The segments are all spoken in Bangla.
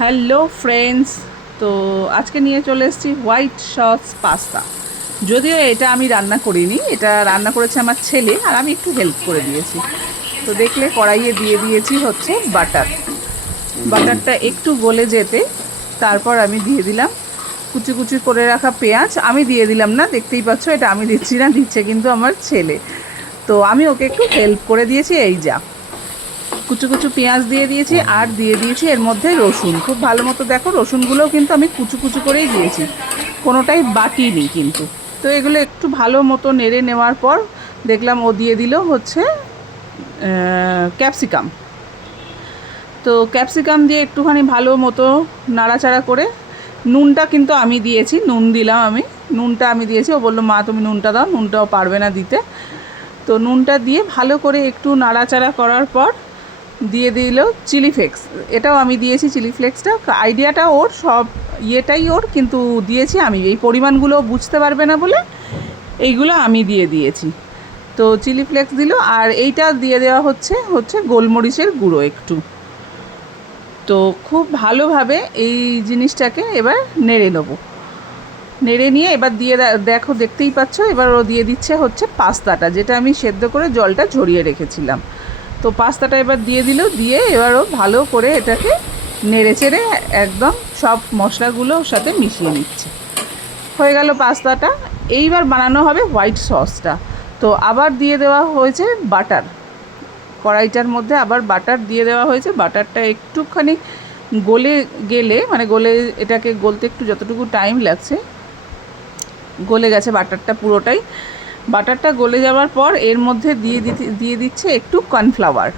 হ্যালো ফ্রেন্ডস, তো আজকে নিয়ে চলে এসেছি হোয়াইট সস পাস্তা। যদিও এটা আমি রান্না করিনি, এটা রান্না করেছে আমার ছেলে আর আমি একটু হেল্প করে দিয়েছি। তো দেখলে কড়াইয়ে দিয়ে দিয়েছি হচ্ছে বাটার। বাটারটা একটু গলে যেতে তারপর আমি দিয়ে দিলাম কুচি কুচি করে রাখা পেঁয়াজ। আমি দিয়ে দিলাম না, দেখতেই পাচ্ছ এটা আমি দিচ্ছি না, দিচ্ছে কিন্তু আমার ছেলে। তো আমি ওকে একটু হেল্প করে দিয়েছি। এই যা কুচু কুচু পেঁয়াজ দিয়ে দিয়েছি আর দিয়ে দিয়েছি এর মধ্যে রসুন। খুব ভালো মতো দেখো, রসুনগুলোও কিন্তু আমি কুচু কুচু করেই দিয়েছি, কোনোটাই বাটিনি কিন্তু। তো এগুলো একটু ভালো মতো নেড়ে নেওয়ার পর দেখলাম ও দিয়ে দিল হচ্ছে ক্যাপসিকাম। তো ক্যাপসিকাম দিয়ে একটুখানি ভালো মতো নাড়াচাড়া করে নুনটা কিন্তু আমি দিয়েছি, নুন দিলাম আমি, নুনটা আমি দিয়েছি। ও বললো মা তুমি নুনটা দাও, নুনটাও পারবে না দিতে। তো নুনটা দিয়ে ভালো করে একটু নাড়াচাড়া করার পর দিয়ে দিল চিলি ফ্লেক্স। এটাও আমি দিয়েছি চিলি ফ্লেক্সটা। আইডিয়াটা ওর, সব ইয়েটাই ওর, কিন্তু দিয়েছি আমি। এই পরিমাণগুলো বুঝতে পারবে না বলে এইগুলো আমি দিয়ে দিয়েছি। তো চিলি ফ্লেক্স দিল আর এইটা দিয়ে দেওয়া হচ্ছে গোলমরিচের গুঁড়ো একটু। তো খুব ভালোভাবে এই জিনিসটাকে এবার নেড়ে নেবো। নেড়ে নিয়ে এবার দিয়ে দেখো, দেখতেই পাচ্ছ এবার ও দিয়ে দিচ্ছে হচ্ছে পাস্তাটা, যেটা আমি সেদ্ধ করে জলটা ঝরিয়ে রেখেছিলাম। তো পাস্তাটা এবার দিয়ে দিল, দিয়ে এবারও ভালো করে এটাকে নেড়ে চেড়ে একদম সব মশলাগুলো ওর সাথে মিশিয়ে নিচ্ছে। হয়ে গেল পাস্তাটা। এইবার বানানো হবে হোয়াইট সসটা। তো আবার দিয়ে দেওয়া হয়েছে বাটার। কড়াইটার মধ্যে আবার বাটার দিয়ে দেওয়া হয়েছে। বাটারটা একটুখানি গলে গেলে, মানে গলে, এটাকে গলতে একটু যতটুকু টাইম লাগছে, গলে গেছে বাটারটা পুরোটাই। বাটারটা গলে যাওয়ার পর এর মধ্যে দিয়ে দিচ্ছে একটু কর্নফ্লাওয়ার,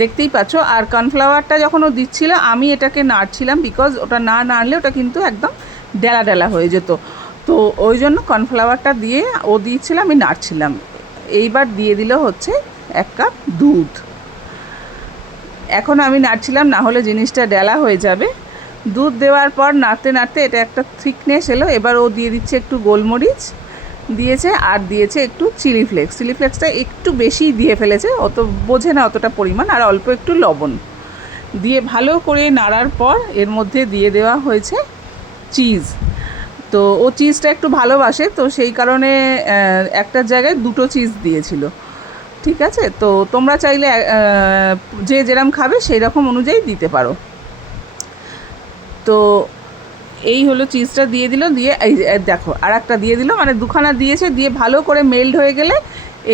দেখতেই পাচ্ছ। আর কর্নফ্লাওয়ারটা যখন ও দিচ্ছিল আমি এটাকে নাড়ছিলাম, বিকজ ওটা না নাড়লে ওটা কিন্তু একদম ডেলা ডেলা হয়ে যেত। তো ওই জন্য কর্নফ্লাওয়ারটা দিয়ে ও দিচ্ছিল, আমি নাড়ছিলাম। এইবার দিয়ে দিল হচ্ছে 1 কাপ দুধ। এখন আমি নাড়ছিলাম, না হলে জিনিসটা ডেলা হয়ে যাবে। দুধ দেওয়ার পর নাড়তে নাড়তে এটা একটা থিকনেস এলো। এবার ও দিয়ে দিচ্ছে একটু গোলমরিচ দিয়েছে আর দিয়েছে একটু চিলি ফ্লেক্স। চিলি ফ্লেক্সটা একটু বেশি দিয়ে ফেলেছে, অত বোঝে না অতটা পরিমাণ। আর অল্প একটু লবণ দিয়ে ভালো করে নাড়ার পর এর মধ্যে দিয়ে দেওয়া হয়েছে চিজ। তো ও চিজটা একটু ভালোবাসে, তো সেই কারণে একটা জায়গায় 2টো চিজ দিয়েছিল। ঠিক আছে, তো তোমরা চাইলে যে যেরকম খাবে সেই রকম অনুযায়ী দিতে পারো। তো এই হলো, চিজটা দিয়ে দিল, দিয়ে এই দেখো আর একটা দিয়ে দিল, মানে 2খানা দিয়েছে। দিয়ে ভালো করে মেল্ট হয়ে গেলে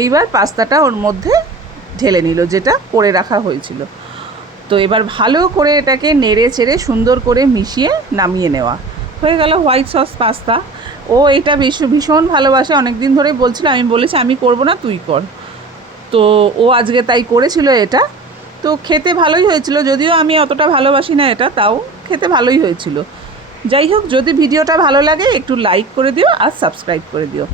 এইবার পাস্তাটা ওর মধ্যে ঢেলে নিল, যেটা করে রাখা হয়েছিল। তো এবার ভালো করে এটাকে নেড়ে চেড়ে সুন্দর করে মিশিয়ে নামিয়ে নেওয়া হয়ে গেল হোয়াইট সস পাস্তা। ও এটা ভীষণ ভালোবাসে, অনেক দিন ধরেই বলছিল। আমি বলেছি আমি করব না, তুই কর। তো ও আজকে তাই করেছিল এটা। তো খেতে ভালোই হয়েছিল, যদিও আমি অতটা ভালোবাসি না এটা, তাও খেতে ভালোই হয়েছিল। যাই হোক, যদি ভিডিওটা ভালো লাগে একটু লাইক করে দিও আর সাবস্ক্রাইব করে দিও।